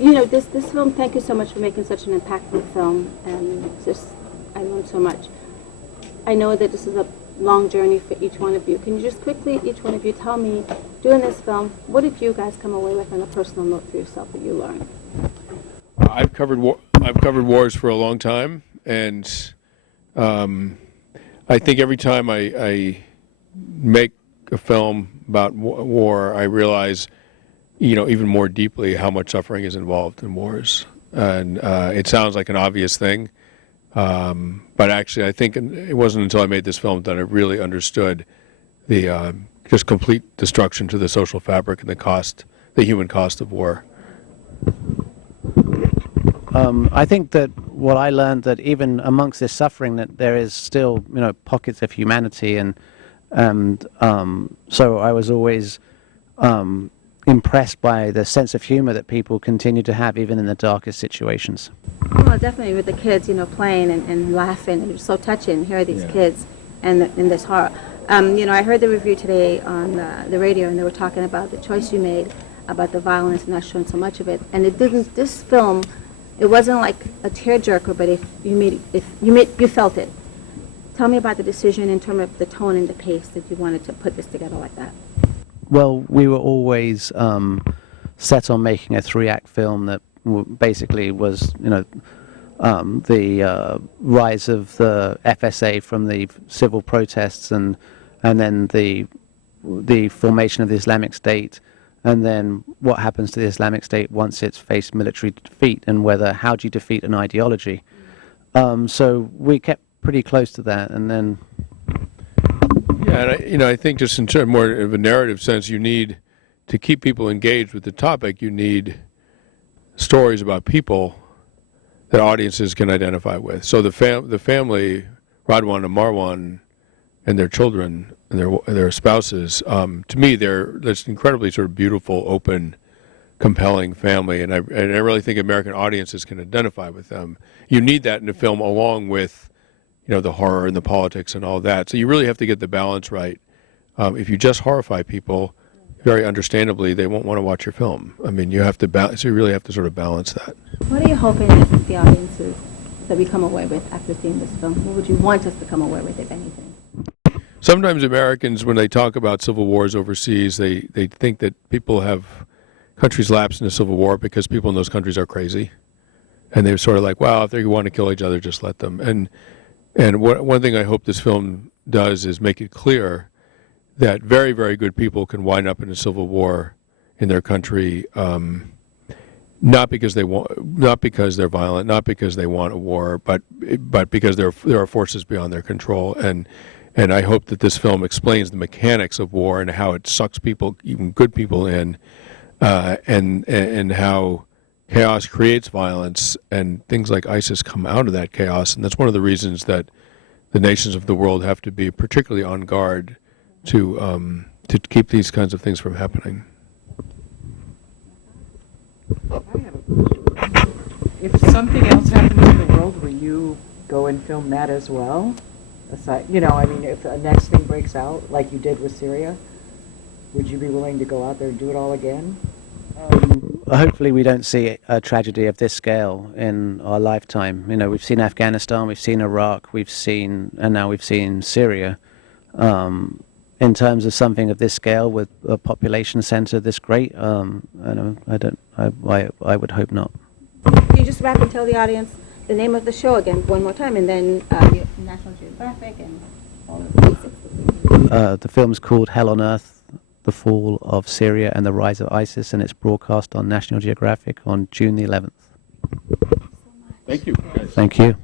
you know, this film, thank you so much for making such an impactful film, and just, I learned so much. I know that this is a long journey for each one of you. Can you just quickly, each one of you, tell me, doing this film, what did you guys come away with on a personal note for yourself that you learned? I've covered wars for a long time, and I think every time I make a film about war, I realize, even more deeply how much suffering is involved in wars. And it sounds like an obvious thing, but actually I think it wasn't until I made this film that I really understood the just complete destruction to the social fabric and the human cost of war. I think that what I learned, that even amongst this suffering, that there is still, pockets of humanity, and so I was always impressed by the sense of humor that people continue to have even in the darkest situations. Well, definitely with the kids, playing and laughing, and it's so touching. Here are these kids and this horror. I heard the review today on the radio, and they were talking about the choice you made about the violence and not showing so much of it. And this film, it wasn't like a tearjerker, but you felt it. Tell me about the decision in terms of the tone and the pace that you wanted to put this together like that. Well, we were always set on making a 3-act film that basically was, the rise of the FSA from the civil protests, and then the formation of the Islamic State, and then what happens to the Islamic State once it's faced military defeat, and how do you defeat an ideology. So we kept pretty close to that, and then... Yeah, and I think just in terms more of a narrative sense, you need to keep people engaged with the topic. You need stories about people that audiences can identify with. So the family, Radwan and Marwan, and their children and their spouses, to me, they're this incredibly sort of beautiful, open, compelling family, and I really think American audiences can identify with them. You need that in a film, along with the horror and the politics and all that. So you really have to get the balance right. If you just horrify people, very understandably, they won't want to watch your film. I mean, you have to so you really have to sort of balance that. What are you hoping that the audiences that we come away with after seeing this film? What would you want us to come away with, if anything? Sometimes Americans, when they talk about civil wars overseas, they think that countries lapse into civil war because people in those countries are crazy. And they're sort of like, well, if they want to kill each other, just let them. And one thing I hope this film does is make it clear that very, very good people can wind up in a civil war in their country, not because they're violent, not because they want a war, but because there are forces beyond their control. And I hope that this film explains the mechanics of war and how it sucks people, even good people, in, and how chaos creates violence, and things like ISIS come out of that chaos. And that's one of the reasons that the nations of the world have to be particularly on guard to keep these kinds of things from happening. I have a question. If something else happens in the world, will you go and film that as well? Aside, if the next thing breaks out, like you did with Syria, would you be willing to go out there and do it all again? Hopefully we don't see a tragedy of this scale in our lifetime. We've seen Afghanistan, we've seen Iraq, and now we've seen Syria. In terms of something of this scale with a population center this great, I would hope not. Can you just wrap and tell the audience the name of the show again one more time, and then National Geographic and all of the basics? The film's called Hell on Earth: The Fall of Syria and the Rise of ISIS, and it's broadcast on National Geographic on June the 11th. Thank you. Thank you.